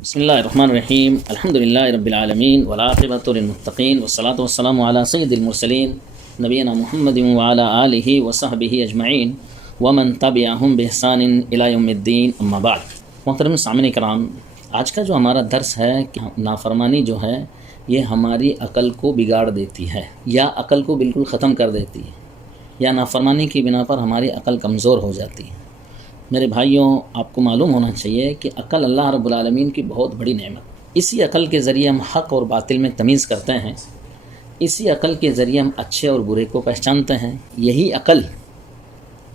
بسم اللہ الرحمن الرحیم الحمد للہ رب العالمین والعاقبۃ للمتقین والصلاۃ والسلام علی سید المرسلین نبینا محمد وعلی آلہ وصحبہ اجمعین ومن تبعہم بإحسان الی یوم الدین اما بعد۔ محترم سامعین کرام، آج کا جو ہمارا درس ہے کہ نافرمانی جو ہے یہ ہماری عقل کو بگاڑ دیتی ہے یا عقل کو بالکل ختم کر دیتی ہے، یا نافرمانی کی بنا پر ہماری عقل کمزور ہو جاتی ہے۔ میرے بھائیوں، آپ کو معلوم ہونا چاہیے کہ عقل اللہ رب العالمین کی بہت بڑی نعمت۔ اسی عقل کے ذریعے ہم حق اور باطل میں تمیز کرتے ہیں، اسی عقل کے ذریعے ہم اچھے اور برے کو پہچانتے ہیں۔ یہی عقل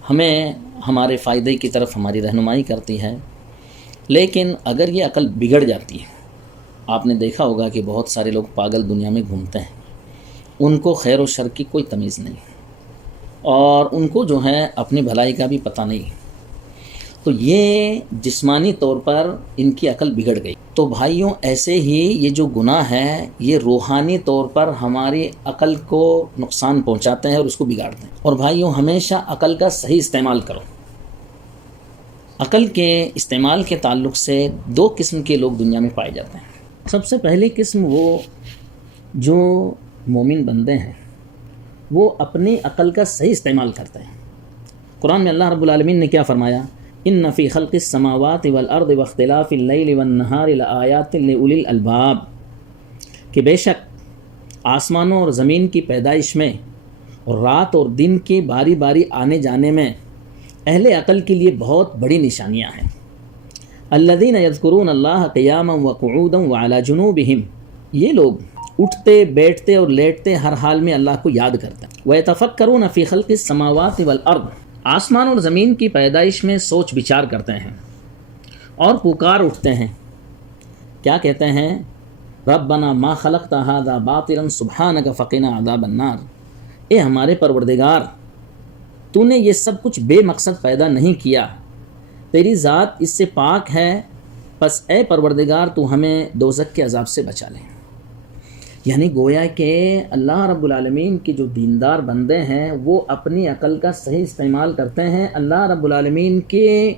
ہمیں ہمارے فائدے کی طرف ہماری رہنمائی کرتی ہے، لیکن اگر یہ عقل بگڑ جاتی ہے، آپ نے دیکھا ہوگا کہ بہت سارے لوگ پاگل دنیا میں گھومتے ہیں، ان کو خیر و شر کی کوئی تمیز نہیں، اور ان کو جو ہے اپنی بھلائی کا بھی پتہ نہیں، تو یہ جسمانی طور پر ان کی عقل بگڑ گئی۔ تو بھائیوں، ایسے ہی یہ جو گناہ ہے یہ روحانی طور پر ہماری عقل کو نقصان پہنچاتے ہیں اور اس کو بگاڑتے ہیں۔ اور بھائیوں، ہمیشہ عقل کا صحیح استعمال کرو۔ عقل کے استعمال کے تعلق سے دو قسم کے لوگ دنیا میں پائے جاتے ہیں۔ سب سے پہلی قسم وہ جو مومن بندے ہیں، وہ اپنی عقل کا صحیح استعمال کرتے ہیں۔ قرآن میں اللہ رب العالمین نے کیا فرمایا؟ ان فی خلق السماوات والارض واختلاف اللیل والنہار لآیات لأولی الالباب، کہ بے شک آسمانوں اور زمین کی پیدائش میں اور رات اور دن کے باری باری آنے جانے میں اہل عقل کے لیے بہت بڑی نشانیاں ہیں۔ الذین یذکرون اللہ قیاما وقعودا وعلی جنوبہم، یہ لوگ اٹھتے بیٹھتے اور لیٹتے ہر حال میں اللہ کو یاد کرتے ہیں۔ ویتفکرون فی خلق السماوات والارض، آسمان اور زمین کی پیدائش میں سوچ بچار کرتے ہیں اور پکار اٹھتے ہیں۔ کیا کہتے ہیں؟ ربنا ما خلقت ھذا باطلا سبحانک فقنا عذاب النار، اے ہمارے پروردگار، تو نے یہ سب کچھ بے مقصد پیدا نہیں کیا، تیری ذات اس سے پاک ہے، پس اے پروردگار تو ہمیں دوزخ کے عذاب سے بچا لے۔ یعنی گویا کہ اللہ رب العالمین کے جو دیندار بندے ہیں وہ اپنی عقل کا صحیح استعمال کرتے ہیں، اللہ رب العالمین کے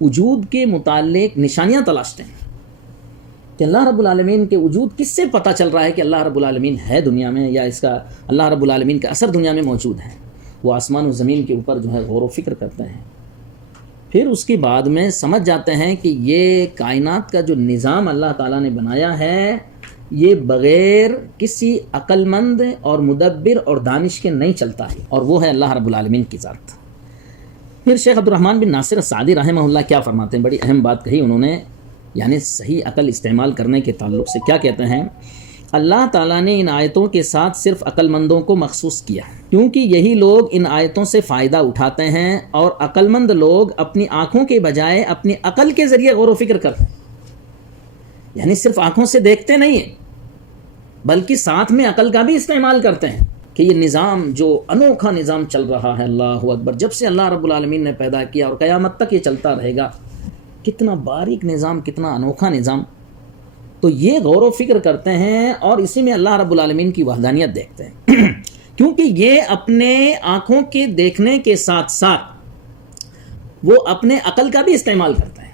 وجود کے متعلق نشانیاں تلاشتے ہیں کہ اللہ رب العالمین کے وجود کس سے پتہ چل رہا ہے کہ اللہ رب العالمین ہے دنیا میں، یا اس کا اللہ رب العالمین کا اثر دنیا میں موجود ہے۔ وہ آسمان و زمین کے اوپر جو ہے غور و فکر کرتے ہیں، پھر اس کے بعد میں سمجھ جاتے ہیں کہ یہ کائنات کا جو نظام اللہ تعالیٰ نے بنایا ہے یہ بغیر کسی عقل مند اور مدبر اور دانش کے نہیں چلتا ہے، اور وہ ہے اللہ رب العالمین کی ذات۔ پھر شیخ عبد الرحمن بن ناصر السعدی رحمہ اللہ کیا فرماتے ہیں؟ بڑی اہم بات کہی انہوں نے، یعنی صحیح عقل استعمال کرنے کے تعلق سے کیا کہتے ہیں؟ اللہ تعالیٰ نے ان آیتوں کے ساتھ صرف عقل مندوں کو مخصوص کیا، کیونکہ یہی لوگ ان آیتوں سے فائدہ اٹھاتے ہیں، اور عقل مند لوگ اپنی آنکھوں کے بجائے اپنی عقل کے ذریعے غور و فکر کرتے ہیں۔ یعنی صرف آنکھوں سے دیکھتے نہیں ہیں بلکہ ساتھ میں عقل کا بھی استعمال کرتے ہیں کہ یہ نظام جو انوکھا نظام چل رہا ہے، اللہ اکبر، جب سے اللہ رب العالمین نے پیدا کیا اور قیامت تک یہ چلتا رہے گا، کتنا باریک نظام، کتنا انوکھا نظام۔ تو یہ غور و فکر کرتے ہیں اور اسی میں اللہ رب العالمین کی وحدانیت دیکھتے ہیں کیونکہ یہ اپنے آنکھوں کے دیکھنے کے ساتھ ساتھ وہ اپنے عقل کا بھی استعمال کرتے ہیں۔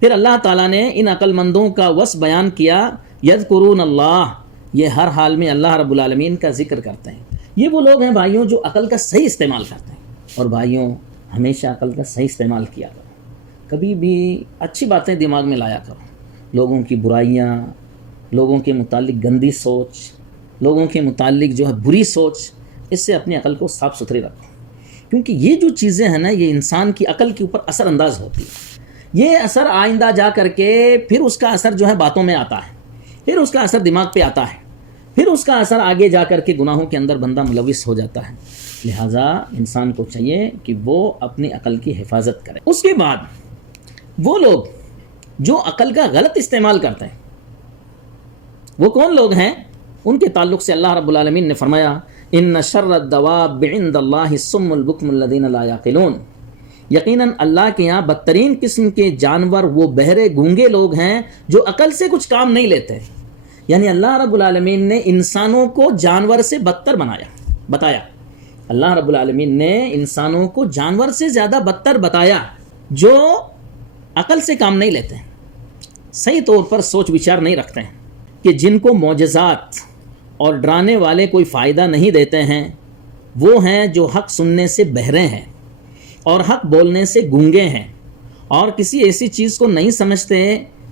پھر اللہ تعالیٰ نے ان عقل مندوں کا وصف بیان کیا، یذکرون اللہ، یہ ہر حال میں اللہ رب العالمین کا ذکر کرتے ہیں۔ یہ وہ لوگ ہیں بھائیوں جو عقل کا صحیح استعمال کرتے ہیں۔ اور بھائیوں، ہمیشہ عقل کا صحیح استعمال کیا کرو، کبھی بھی اچھی باتیں دماغ میں لایا کرو۔ لوگوں کی برائیاں، لوگوں کے متعلق گندی سوچ، لوگوں کے متعلق جو ہے بری سوچ، اس سے اپنی عقل کو صاف ستھری رکھو، کیونکہ یہ جو چیزیں ہیں نا، یہ انسان کی عقل کے اوپر اثر انداز ہوتی ہے۔ یہ اثر آئندہ جا کر کے پھر اس کا اثر جو ہے باتوں میں آتا ہے، پھر اس کا اثر دماغ پہ آتا ہے، پھر اس کا اثر آگے جا کر کے گناہوں کے اندر بندہ ملوث ہو جاتا ہے۔ لہٰذا انسان کو چاہیے کہ وہ اپنی عقل کی حفاظت کرے۔ اس کے بعد وہ لوگ جو عقل کا غلط استعمال کرتے ہیں، وہ کون لوگ ہیں؟ ان کے تعلق سے اللہ رب العالمین نے فرمایا، ان شر الدواب عند اللہ الصم البکم الذین لا یعقلون، یقیناً اللہ کے یہاں بدترین قسم کے جانور وہ بہرے گونگے لوگ ہیں جو عقل سے کچھ کام نہیں لیتے۔ یعنی اللہ رب العالمین نے انسانوں کو جانور سے بدتر بتایا۔ اللہ رب العالمین نے انسانوں کو جانور سے زیادہ بدتر بتایا جو عقل سے کام نہیں لیتے ہیں۔ صحیح طور پر سوچ وچار نہیں رکھتے ہیں کہ جن کو معجزات اور ڈرانے والے کوئی فائدہ نہیں دیتے ہیں وہ ہیں جو حق سننے سے بہرے ہیں اور حق بولنے سے گونگے ہیں اور کسی ایسی چیز کو نہیں سمجھتے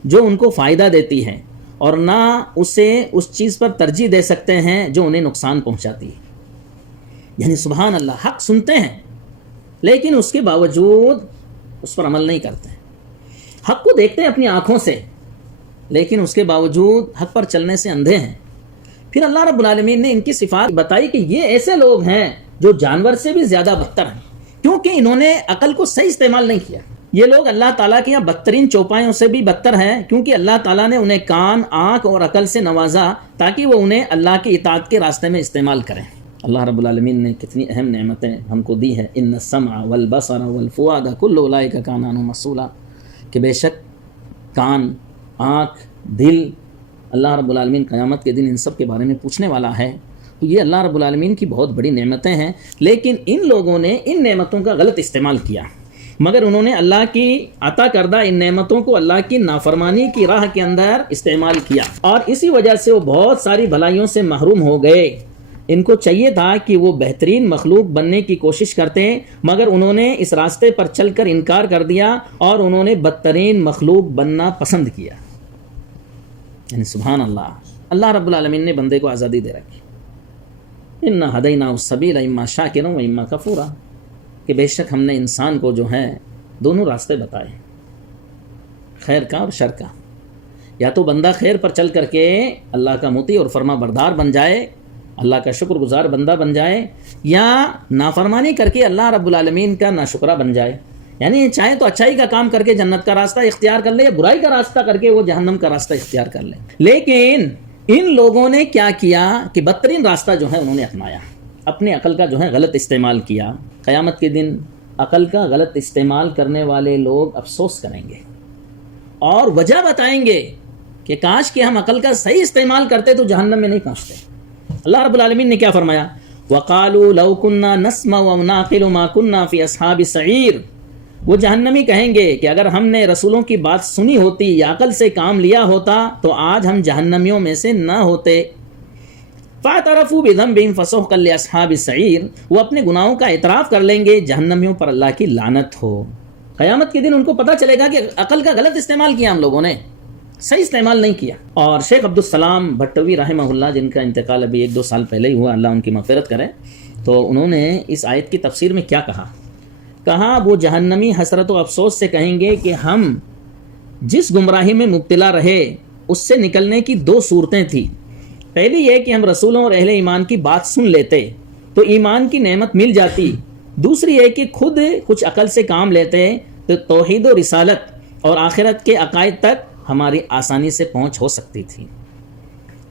جو ان کو فائدہ دیتی ہے اور نہ اسے اس چیز پر ترجیح دے سکتے ہیں جو انہیں نقصان پہنچاتی ہے. یعنی سبحان اللہ، حق سنتے ہیں لیکن اس کے باوجود اس پر عمل نہیں کرتے. حق کو دیکھتے ہیں اپنی آنکھوں سے لیکن اس کے باوجود حق پر چلنے سے اندھے ہیں. پھر اللہ رب العالمین نے ان کی صفات بتائی کہ یہ ایسے لوگ ہیں جو جانور سے بھی زیادہ بدتر ہیں کیونکہ انہوں نے عقل کو صحیح استعمال نہیں کیا. یہ لوگ اللہ تعالیٰ کی یہاں بدترین چوپایوں سے بھی بدتر ہیں کیونکہ اللہ تعالیٰ نے انہیں کان، آنکھ اور عقل سے نوازا تاکہ وہ انہیں اللہ کی اطاعت کے راستے میں استعمال کریں. اللہ رب العالمین نے کتنی اہم نعمتیں ہم کو دی ہیں. ان السمع والبصر والفؤاد کل اولئک کان عنہ مسئولا، کہ بے شک کان، آنکھ، دل، اللہ رب العالمین قیامت کے دن ان سب کے بارے میں پوچھنے والا ہے. تو یہ اللہ رب العالمین کی بہت بڑی نعمتیں ہیں، لیکن ان لوگوں نے ان نعمتوں کا غلط استعمال کیا، مگر انہوں نے اللہ کی عطا کردہ ان نعمتوں کو اللہ کی نافرمانی کی راہ کے اندر استعمال کیا اور اسی وجہ سے وہ بہت ساری بھلائیوں سے محروم ہو گئے. ان کو چاہیے تھا کہ وہ بہترین مخلوق بننے کی کوشش کرتے مگر انہوں نے اس راستے پر چل کر انکار کر دیا اور انہوں نے بدترین مخلوق بننا پسند کیا. یعنی سبحان اللہ، اللہ رب العالمین نے بندے کو آزادی دے رکھی. انا ہدیناہ السبیل اما شاکرا و اما کفورا، کہ بے شک ہم نے انسان کو جو ہے دونوں راستے بتائے، خیر کا اور شر کا. یا تو بندہ خیر پر چل کر کے اللہ کا مطیع اور فرما بردار بن جائے، اللہ کا شکر گزار بندہ بن جائے، یا نافرمانی کر کے اللہ رب العالمین کا ناشکرہ بن جائے. یعنی چاہے تو اچھائی کا کام کر کے جنت کا راستہ اختیار کر لے یا برائی کا راستہ کر کے وہ جہنم کا راستہ اختیار کر لے. لیکن ان لوگوں نے کیا کیا کہ بدترین راستہ جو ہے انہوں نے اپنایا، اپنی عقل کا جو ہے غلط استعمال کیا. قیامت کے دن عقل کا غلط استعمال کرنے والے لوگ افسوس کریں گے اور وجہ بتائیں گے کہ کاش کہ ہم عقل کا صحیح استعمال کرتے تو جہنم میں نہیں پہنچتے. اللہ رب العالمین نے کیا فرمایا؟ وَقَالُوا لَوْ كُنَّا نَسْمَعُ أَوْ نَعْقِلُ مَا كُنَّا فِي أَصْحَابِ السَّعِيرِ. وہ جہنمی کہیں گے کہ اگر ہم نے رسولوں کی بات سنی ہوتی یا عقل سے کام لیا ہوتا تو آج ہم جہنمیوں میں سے نہ ہوتے. فَاعْتَرَفُوا بِذَنبِهِمْ فَسُحْقًا لِأَصْحَابِ السَّعِيرِ. وہ اپنے گناہوں کا اعتراف کر لیں گے، جہنمیوں پر اللہ کی لعنت ہو. قیامت کے دن ان کو پتہ چلے گا کہ عقل کا غلط استعمال کیا ہم لوگوں نے، صحیح استعمال نہیں کیا. اور شیخ عبدالسلام بھٹوی رحمہ اللہ، جن کا انتقال ابھی 1-2 سال پہلے ہی ہوا، اللہ ان کی مغفرت کرے، تو انہوں نے اس آیت کی تفسیر میں کیا کہا وہ جہنمی حسرت و افسوس سے کہیں گے کہ ہم جس گمراہی میں مبتلا رہے اس سے نکلنے کی 2 صورتیں تھیں. پہلی یہ کہ ہم رسولوں اور اہل ایمان کی بات سن لیتے تو ایمان کی نعمت مل جاتی. دوسری یہ کہ خود کچھ عقل سے کام لیتے تو توحید و رسالت اور آخرت کے عقائد تک ہماری آسانی سے پہنچ ہو سکتی تھی.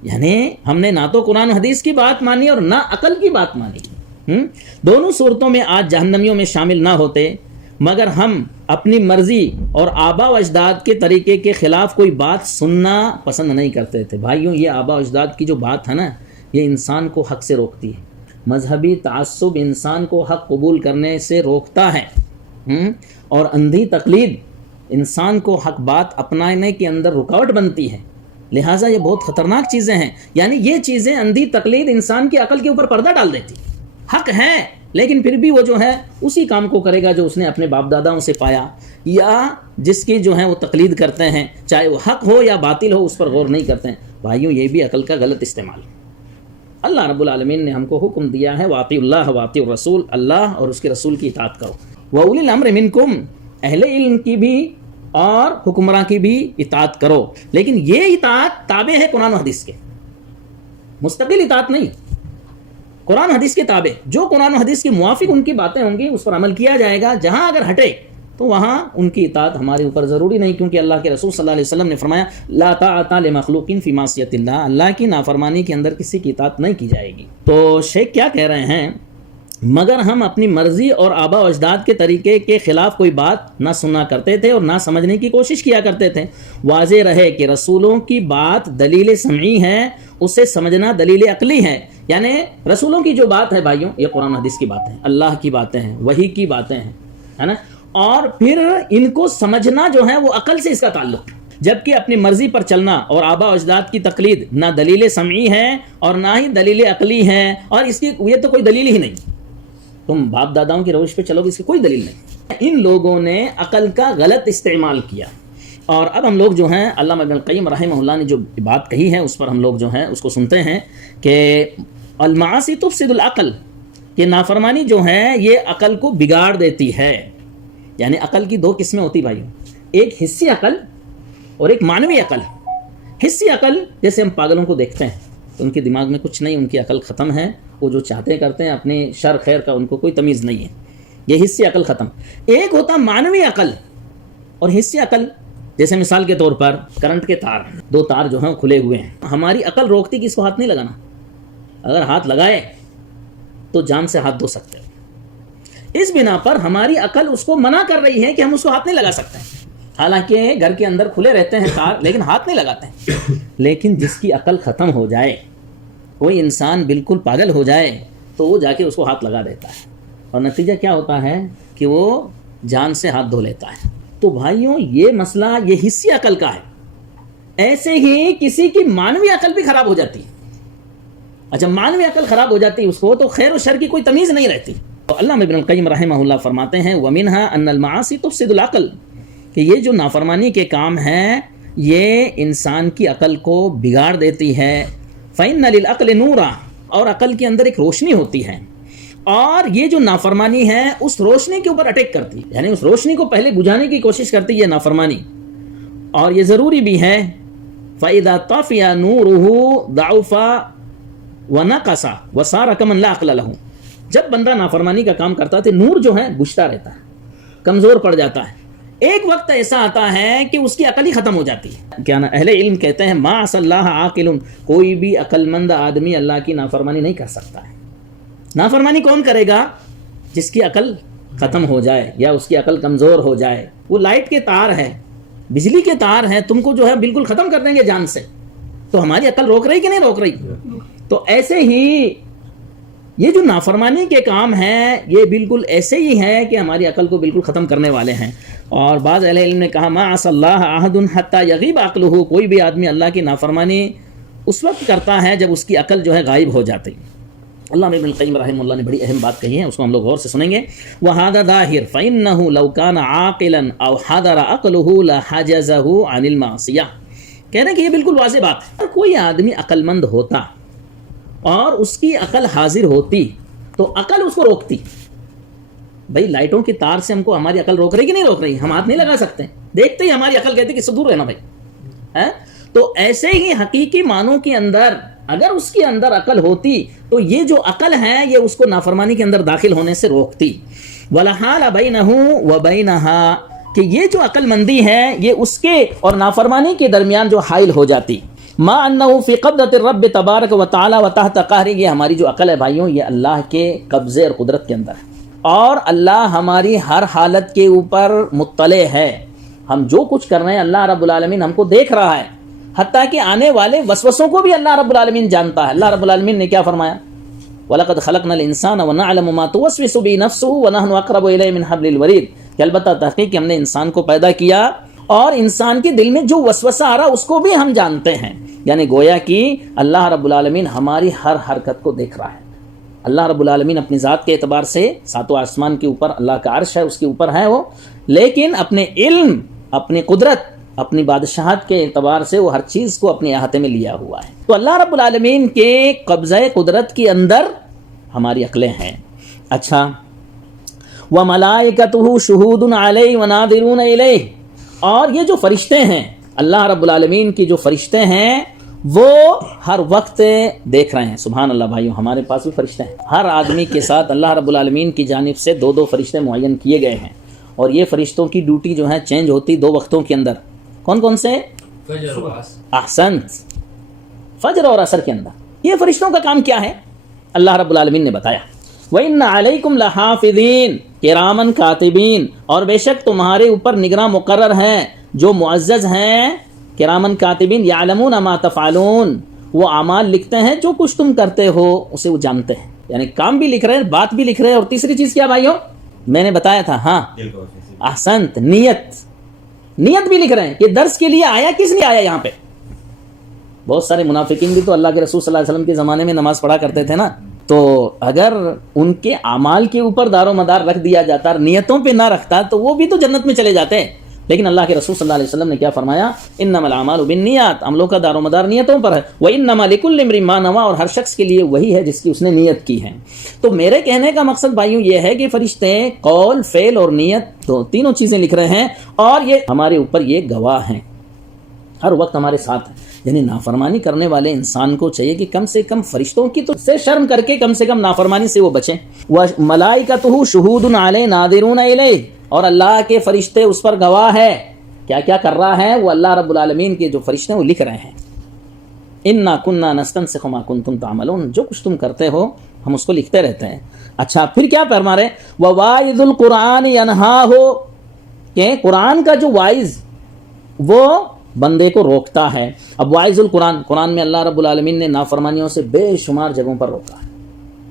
یعنی ہم نے نہ تو قرآن و حدیث کی بات مانی اور نہ عقل کی بات مانی. دونوں صورتوں میں آج جہنمیوں میں شامل نہ ہوتے، مگر ہم اپنی مرضی اور آبا و اجداد کے طریقے کے خلاف کوئی بات سننا پسند نہیں کرتے تھے. بھائیوں، یہ آبا و اجداد کی جو بات ہے نا، یہ انسان کو حق سے روکتی ہے. مذہبی تعصب انسان کو حق قبول کرنے سے روکتا ہے اور اندھی تقلید انسان کو حق بات اپنانے کے اندر رکاوٹ بنتی ہے. لہٰذا یہ بہت خطرناک چیزیں ہیں. یعنی یہ چیزیں، اندھی تقلید انسان کی عقل کے اوپر پردہ ڈال دیتی. حق ہے لیکن پھر بھی وہ جو ہے اسی کام کو کرے گا جو اس نے اپنے باپ داداؤں سے پایا یا جس کی جو ہے وہ تقلید کرتے ہیں، چاہے وہ حق ہو یا باطل ہو، اس پر غور نہیں کرتے ہیں. بھائیوں، یہ بھی عقل کا غلط استعمال. اللہ رب العالمین نے ہم کو حکم دیا ہے وَاطِیعُوا اللَّهَ وَاطِیعُوا الرَّسُولَ، اللہ اور اس کے رسول کی اطاعت کرو. وَأُولِي الْأَمْرِ مِنْکُمْ، اہل علم کی بھی اور حکمراں کی بھی اطاعت کرو. لیکن یہ اطاعت تابع ہے قرآن و حدیث کے، مستقل اطاعت نہیں. قرآن حدیث کے تابع، جو قرآن و حدیث کے موافق ان کی باتیں ہوں گی اس پر عمل کیا جائے گا. جہاں اگر ہٹے تو وہاں ان کی اطاعت ہمارے اوپر ضروری نہیں، کیونکہ اللہ کے رسول صلی اللہ علیہ وسلم نے فرمایا لا طاعۃ لمخلوق فی معصیۃ اللہ، اللہ کی نافرمانی کے اندر کسی کی اطاعت نہیں کی جائے گی. تو شیخ کیا کہہ رہے ہیں؟ مگر ہم اپنی مرضی اور آبا و اجداد کے طریقے کے خلاف کوئی بات نہ سننا کرتے تھے اور نہ سمجھنے کی کوشش کیا کرتے تھے. واضح رہے کہ رسولوں کی بات دلیل سمعی ہے، اسے سمجھنا دلیل عقلی ہے. یعنی رسولوں کی جو بات ہے بھائیوں، یہ قرآن حدیث کی باتیں ہیں، اللہ کی باتیں ہیں، وحی کی باتیں ہیں، ہے نا. اور پھر ان کو سمجھنا جو ہے وہ عقل سے اس کا تعلق. جبکہ اپنی مرضی پر چلنا اور آبا و اجداد کی تقلید نہ دلیل سمعی ہے اور نہ ہی دلیل عقلی ہے، اور اس کی یہ تو کوئی دلیل ہی نہیں، تم باپ داداؤں کی روش پہ چلو گے، اس کی کوئی دلیل نہیں۔ ان لوگوں نے عقل کا غلط استعمال کیا، اور اب ہم لوگ جو ہیں علامہ ابن القیم رحمہ اللہ نے جو بات کہی ہے اس پر ہم لوگ جو ہیں اس کو سنتے ہیں کہ المعاصی تفسد العقل، کہ نافرمانی جو ہے یہ عقل کو بگاڑ دیتی ہے۔ یعنی عقل کی دو قسمیں ہوتی بھائیو، ایک حسی عقل اور ایک معنوی عقل۔ حسی عقل جیسے ہم پاگلوں کو دیکھتے ہیں تو ان کے دماغ میں کچھ نہیں، ان کی عقل ختم ہے، وہ جو چاہتے کرتے ہیں، اپنے شر خیر کا ان کو کوئی تمیز نہیں ہے، یہ حسی عقل ختم۔ ایک ہوتا معنوی عقل اور حسی عقل، جیسے مثال کے طور پر کرنٹ کے تار، دو تار جو ہیں کھلے ہوئے ہیں، ہماری عقل روکتی کہ اس کو ہاتھ نہیں لگانا، اگر ہاتھ لگائے تو جان سے ہاتھ دھو سکتے ہیں، اس بنا پر ہماری عقل اس کو منع کر رہی ہے کہ ہم اس کو ہاتھ نہیں لگا سکتے، حالانکہ گھر کے اندر کھلے رہتے ہیں تار لیکن ہاتھ نہیں لگاتے ہیں۔ لیکن جس کی عقل ختم ہو جائے، کوئی انسان بالکل پاگل ہو جائے تو وہ جا کے اس کو ہاتھ لگا دیتا ہے، اور نتیجہ کیا ہوتا ہے کہ وہ جان سے ہاتھ دھو لیتا ہے۔ تو بھائیوں یہ مسئلہ یہ حسی عقل کا ہے، ایسے ہی کسی کی معنوی عقل بھی خراب ہو جاتی ہے۔ اچھا معنوی عقل خراب ہو جاتی ہے اس کو تو خیر و شر کی کوئی تمیز نہیں رہتی۔ تو علامہ ابن القیم رحمہ اللہ فرماتے ہیں وَمِنْهَا أَنَّ الْمَعَاصِي تُفْسِدُ الْعَقْلَ، کہ یہ جو نافرمانی کے کام ہیں یہ انسان کی عقل کو بگاڑ دیتی ہے۔ فَإِنَّ لِلْعَقْلِ نُورًا، اور عقل کے اندر ایک روشنی ہوتی ہے، اور یہ جو نافرمانی ہے اس روشنی کے اوپر اٹیک کرتی ہے، یعنی اس روشنی کو پہلے بجھانے کی کوشش کرتی ہے نافرمانی، اور یہ ضروری بھی ہے۔ فَإِذَا طَفِيَ نُورُهُ ضَعُفَ وَنَقَصَ وَصَارَ كَمَنْ لَا عَقْلَ لَهُ، جب بندہ نافرمانی کا کام کرتا ہے نور جو ہے بجھتا رہتا ہے، کمزور پڑ جاتا ہے، ایک وقت ایسا آتا ہے کہ اس کی عقل ہی ختم ہو جاتی ہے۔ کیا نا اہل علم کہتے ہیں ما عصى اللہ عاقل، کوئی بھی عقل مند آدمی اللہ کی نافرمانی نہیں کر سکتا ہے۔ نافرمانی کون کرے گا؟ جس کی عقل ختم ہو جائے یا اس کی عقل کمزور ہو جائے۔ وہ لائٹ کے تار ہے، بجلی کے تار ہیں، تم کو جو ہے بالکل ختم کر دیں گے جان سے، تو ہماری عقل روک رہی کہ نہیں روک رہی؟ تو ایسے ہی یہ جو نافرمانی کے کام ہیں یہ بالکل ایسے ہی ہے کہ ہماری عقل کو بالکل ختم کرنے والے ہیں۔ اور بعض اہل علم نے کہا ما عصى اللہ احد حتى یغیب عقلہ، کوئی بھی آدمی اللہ کی نافرمانی اس وقت کرتا ہے جب اس کی عقل جو ہے غائب ہو جاتی۔ علامہ ابن القیم رحمہ اللہ نے بڑی اہم بات کہی ہے، اس کو ہم لوگ غور سے سنیں گے۔ وَهَذَا ظَاهِرٌ فَإِنَّهُ لَوْ كَانَ عَاقِلًا أَوْ حَضَرَ عَقْلُهُ لَحَجَزَهُ عَنِ الْمَعْصِيَةِ، کہہ رہے ہیں کہ یہ بالکل واضح بات ہے، اگر کوئی آدمی عقل مند ہوتا اور اس کی عقل حاضر ہوتی تو عقل اس کو روکتی۔ بھائی لائٹوں کی تار سے ہم کو ہماری عقل روک رہی کہ نہیں روک رہی؟ ہم ہاتھ نہیں لگا سکتے، دیکھتے ہی ہماری عقل کہتی کہ اس سے دور رہنا بھائی۔ تو ایسے ہی حقیقی معنوں کے اندر اگر اس کے اندر عقل ہوتی تو یہ جو عقل ہے یہ اس کو نافرمانی کے اندر داخل ہونے سے روکتی۔ وَلَحَالَ بَيْنَهُ وَبَيْنَهَا، کہ یہ جو عقل مندی ہے یہ اس کے اور نافرمانی کے درمیان جو حائل ہو جاتی۔ ما انه فی قبضۃ الرب تبارک و تعالی و تحت قہرہ، یہ ہماری جو عقل ہے بھائیوں یہ اللہ کے قبضے اور قدرت کے اندر ہے، اور اللہ ہماری ہر حالت کے اوپر مطلع ہے۔ ہم جو کچھ کر رہے ہیں اللہ رب العالمین ہم کو دیکھ رہا ہے، حتیٰ کہ آنے والے وسوسوں کو بھی اللہ رب العالمین جانتا ہے۔ اللہ رب العالمین نے کیا فرمایا؟ وَلَقَدْ خَلَقْنَا الْإِنسَانَ وَنَعْلَمُ مَا تُوَسْوِسُ بِهِ نَفْسُهُ وَنَحْنُ أَقْرَبُ إِلَيْهِ مِنْ حَبْلِ الْوَرِيدِ، کہ البتہ تحقیق کہ ہم نے انسان کو پیدا کیا اور انسان کے دل میں جو وسوسہ آ رہا اس کو بھی ہم جانتے ہیں، یعنی گویا کہ اللہ رب العالمین ہماری ہر حرکت کو دیکھ رہا ہے۔ اللہ رب العالمین اپنی ذات کے اعتبار سے ساتوں آسمان کے اوپر اللہ کا عرش ہے، اس کے اوپر ہے وہ، لیکن اپنے علم، اپنی قدرت، اپنی بادشاہت کے اعتبار سے وہ ہر چیز کو اپنے احاطے میں لیا ہوا ہے۔ تو اللہ رب العالمین کے قبضہ قدرت کے اندر ہماری عقلیں ہیں۔ اچھا، وَمَلَائِكَتُهُ شُهُودٌ عَلَيْهِ وَنَاظِرُونَ إِلَيْهِ، اور یہ جو فرشتے ہیں اللہ رب العالمین کی جو فرشتے ہیں وہ ہر وقت دیکھ رہے ہیں۔ سبحان اللہ بھائیوں، ہمارے پاس بھی فرشتے ہیں، ہر آدمی کے ساتھ اللہ رب العالمین کی جانب سے دو فرشتے معین کیے گئے ہیں، اور یہ فرشتوں کی ڈیوٹی جو ہے چینج ہوتی دو وقتوں کے اندر۔ کون کون سے؟ فجر و عصر۔ احسنت، فجر اور عصر کے اندر۔ یہ فرشتوں کا کام کیا ہے اللہ رب العالمین نے بتایا۔ وَإِنَّ عَلَيْكُمْ لَحَافِظِينَ كِرَامًا كَاتِبِينَ، اور بے شک تمہارے اوپر نگراں مقرر ہیں جو معزز ہیں، کرامن کاتبین یعلمون ما تفعلون، وہ اعمال لکھتے ہیں جو کچھ تم کرتے ہو اسے وہ جانتے ہیں، یعنی کام بھی لکھ رہے ہیں، بات بھی لکھ رہے ہیں۔ اور تیسری چیز کیا بھائیوں؟ میں نے بتایا تھا، ہاں احسنت، نیت، نیت بھی لکھ رہے ہیں کہ درس کے لیے آیا کس لیے آیا یہاں پہ. بہت سارے منافقین بھی تو اللہ کے رسول صلی اللہ علیہ وسلم کے زمانے میں نماز پڑھا کرتے تھے نا, تو اگر ان کے اعمال کے اوپر دار و مدار رکھ دیا جاتا, نیتوں پہ نہ رکھتا, تو وہ بھی تو جنت میں چلے جاتے. لیکن اللہ کے رسول صلی اللہ علیہ وسلم نے کیا فرمایا, انما الاعمال بالنیات, عملوں کا دار و مدار نیتوں پر ہے. وانما لکل امرئ ما نوى, اور ہر شخص کے لیے وہی ہے جس کی اس نے نیت کی ہے. تو میرے کہنے کا مقصد بھائیوں یہ ہے کہ فرشتے قول, فعل اور نیت تو تینوں چیزیں لکھ رہے ہیں, اور یہ ہمارے اوپر یہ گواہ ہیں, ہر وقت ہمارے ساتھ ہیں. یعنی نافرمانی کرنے والے انسان کو چاہیے کہ کم سے کم فرشتوں کی تو سے شرم کر کے کم سے کم نافرمانی سے وہ بچیں. وَمَلَائِكَتُهُ شُهُودٌ عَلَيْهِ نَاظِرُونَ إِلَيْهِ, اور اللہ کے فرشتے اس پر گواہ ہے. کیا کیا کر رہا ہے وہ اللہ رب العالمین کے جو فرشتے ہیں وہ لکھ رہے ہیں. اِنَّا كُنَّا نَسْتَنسِخُ مَا كُنتُمْ تَعْمَلُونَ, جو کچھ تم کرتے ہو ہم اس کو لکھتے رہتے ہیں. اچھا پھر کیا فرما رہے, وَوَاعِظُ الْقُرْآنِ يَنْهَاهُ, کہ قرآن کا جو وائز وہ بندے کو روکتا ہے. اب وائز القرآن, قرآن میں اللہ رب العالمین نے نافرمانیوں سے بے شمار جگہوں پر روکا ہے.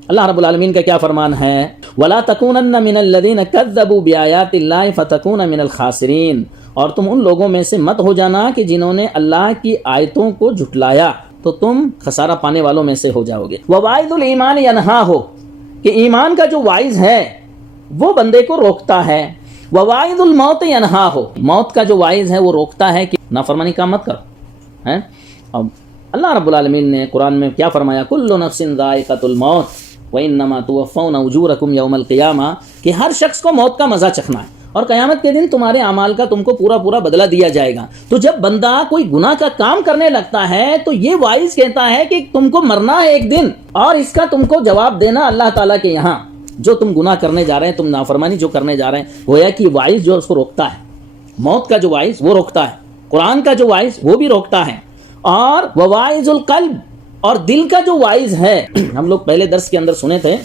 اللہ رب العالمین کا کیا فرمان ہے, وَلَا تَكُونَنَّ مِنَ الَّذِينَ كَذَّبُوا بِآيَاتِ اللَّهِ فَتَكُونَ مِنَ الْخَاسِرِينَ, اور تم ان لوگوں میں سے مت ہو جانا کہ جنہوں نے اللہ کی آیتوں کو جھٹلایا, تو تم خسارہ پانے والوں میں سے ہو جاؤ گے. وَوَاعِظُ الْإِيمَانِ يَنْهَاهُ, کہ ایمان کا جو وائز ہے وہ بندے کو روکتا ہے. وَوَاعِظُ الْمَوْتِ يَنْهَاهُ, موت کا جو وائز ہے وہ روکتا ہے کہ نافرمانی کا مت کرو. اب اللہ رب العالمین نے قرآن میں کیا فرمایا, كُلُّ نَفْسٍ ذَائِقَةُ الْمَوْتِ وَإِنَّمَا تُوَفَّوْنَ أُجُورَكُمْ يَوْمَ الْقِيَامَةِ, کہ ہر شخص کو موت کا مزہ چکھنا ہے اور قیامت کے دن تمہارے اعمال کا تم کو پورا بدلہ دیا جائے گا. تو جب بندہ کوئی گناہ کا کام کرنے لگتا ہے تو یہ وائز کہتا ہے کہ تم کو مرنا ہے ایک دن, اور اس کا تم کو جواب دینا اللہ تعالیٰ کے یہاں. جو تم گناہ کرنے جا رہے ہیں, تم نافرمانی جو کرنے جا رہے ہیں, گویا کہ وائز جو اس کو روکتا ہے, موت کا جو وائز وہ روکتا ہے, قرآن کا جو وائز وہ بھی روکتا ہے. اور وواعظ القلب, اور دل کا جو وائز ہے, ہم لوگ پہلے درس کے اندر سنے تھے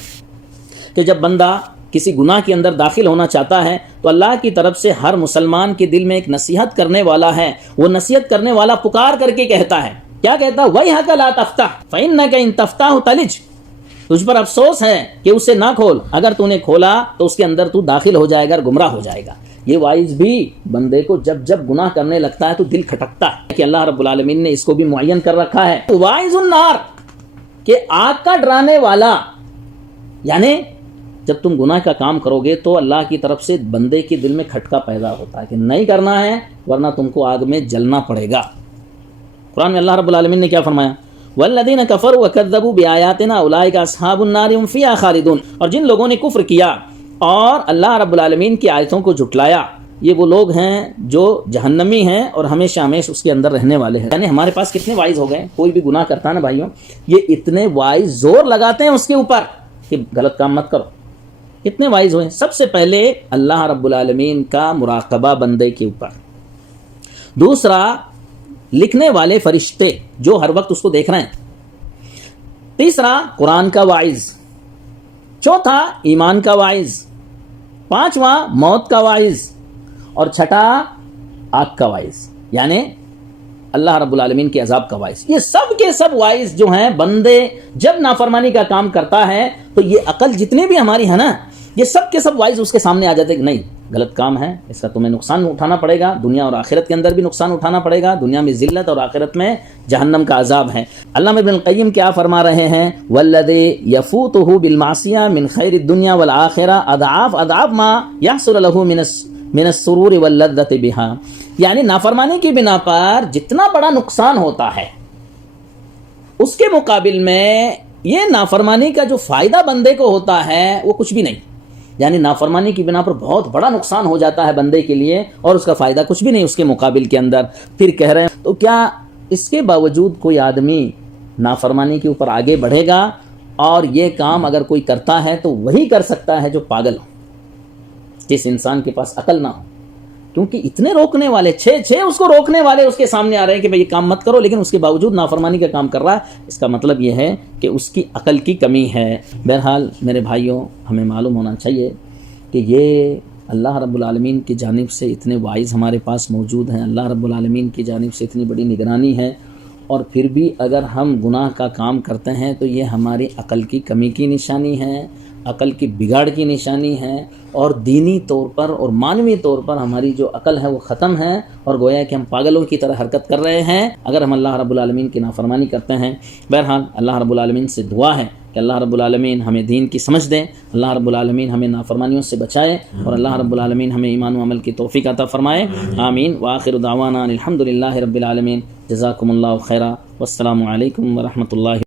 کہ جب بندہ کسی گناہ کے اندر داخل ہونا چاہتا ہے تو اللہ کی طرف سے ہر مسلمان کے دل میں ایک نصیحت کرنے والا ہے. وہ نصیحت کرنے والا پکار کر کے کہتا ہے, کیا کہتا ہے, وَيْحَكَ لَا تَفْتَحْ فَإِنَّكَ إِن تَفْتَحُ تَلِجْ, تجھ پر افسوس ہے کہ اسے نہ کھول, اگر تو نے کھولا تو اس کے اندر تو داخل ہو جائے گا اور گمراہ ہو جائے گا. یہ وائز بھی بندے کو جب گناہ کرنے لگتا ہے تو دل کھٹکتا ہے کہ اللہ رب العالمین نے اس کو بھی معین کر رکھا ہے. وائز النار, کہ آگ کا ڈرانے والا, یعنی جب تم گناہ کا کام کرو گے تو اللہ کی طرف سے بندے کے دل میں کھٹکا پیدا ہوتا ہے کہ نہیں کرنا ہے ورنہ تم کو آگ میں جلنا پڑے گا. قرآن میں اللہ رب العالمین نے کیا فرمایا, والذین کفروا وکذبوا بآیاتنا اولئک اصحاب النار هم فیہا خالدون, اور جن لوگوں نے کفر کیا اور اللہ رب العالمین کی آیتوں کو جھٹلایا, یہ وہ لوگ ہیں جو جہنمی ہیں اور ہمیشہ اس کے اندر رہنے والے ہیں. یعنی ہمارے پاس کتنے وائز ہو گئے, کوئی بھی گناہ کرتا ہے نا بھائیوں, یہ اتنے وائز زور لگاتے ہیں اس کے اوپر کہ غلط کام مت کرو. کتنے وائز ہوئے, سب سے پہلے اللہ رب العالمین کا مراقبہ بندے کے اوپر, دوسرا لکھنے والے فرشتے جو ہر وقت اس کو دیکھ رہے ہیں, تیسرا قرآن کا وائز, چوتھا ایمان کا وائز, پانچواں موت کا وائز, اور چھٹا آگ کا وائز, یعنی اللہ رب العالمین کے عذاب کا وائز. یہ سب کے سب وائز جو ہیں, بندے جب نافرمانی کا کام کرتا ہے تو یہ عقل جتنی بھی ہماری ہے نا, یہ سب کے سب وائز اس کے سامنے آ جاتے ہیں کہ نہیں غلط کام ہے, اس کا تمہیں نقصان اٹھانا پڑے گا, دنیا اور آخرت کے اندر بھی نقصان اٹھانا پڑے گا, دنیا میں ذلت اور آخرت میں جہنم کا عذاب ہے. علامہ ابن القیم کیا فرما رہے ہیں, والذی یفوتہ بالمعصیہ من خیر الدنیا والآخرہ اضعاف اضعاف ما یحصل له من السرور واللذۃ بها, یعنی نافرمانی کی بنا پر جتنا بڑا نقصان ہوتا ہے اس کے مقابل میں یہ نافرمانی کا جو فائدہ بندے کو ہوتا ہے وہ کچھ بھی نہیں. یعنی نافرمانی کی بنا پر بہت بڑا نقصان ہو جاتا ہے بندے کے لیے اور اس کا فائدہ کچھ بھی نہیں اس کے مقابل کے اندر. پھر کہہ رہے ہیں تو کیا اس کے باوجود کوئی آدمی نافرمانی کے اوپر آگے بڑھے گا, اور یہ کام اگر کوئی کرتا ہے تو وہی کر سکتا ہے جو پاگل ہو, جس انسان کے پاس عقل نہ ہو, کیونکہ اتنے روکنے والے چھ اس کو روکنے والے اس کے سامنے آ رہے ہیں کہ بھئی یہ کام مت کرو, لیکن اس کے باوجود نافرمانی کا کام کر رہا ہے. اس کا مطلب یہ ہے کہ اس کی عقل کی کمی ہے. بہرحال میرے بھائیوں, ہمیں معلوم ہونا چاہیے کہ یہ اللہ رب العالمین کی جانب سے اتنے وائز ہمارے پاس موجود ہیں, اللہ رب العالمین کی جانب سے اتنی بڑی نگرانی ہے, اور پھر بھی اگر ہم گناہ کا کام کرتے ہیں تو یہ ہماری عقل کی کمی کی نشانی ہے, عقل کی بگاڑ کی نشانی ہے، اور دینی طور پر اور معنوی طور پر ہماری جو عقل ہے وہ ختم ہے، اور گویا کہ ہم پاگلوں کی طرح حرکت کر رہے ہیں اگر ہم اللہ رب العالمین کی نافرمانی کرتے ہیں۔ بہرحال اللہ رب العالمین سے دعا ہے کہ اللہ رب العالمین ہمیں دین کی سمجھ دیں، اللہ رب العالمین ہمیں نافرمانیوں سے بچائے، اور اللہ رب العالمین ہمیں ایمان و عمل کی توفیق عطا فرمائے، آمین۔ وآخر دعوانا الحمد للہ رب العالمین، جزاکم اللہ خیرا، والسلام علیکم ورحمۃ اللہ۔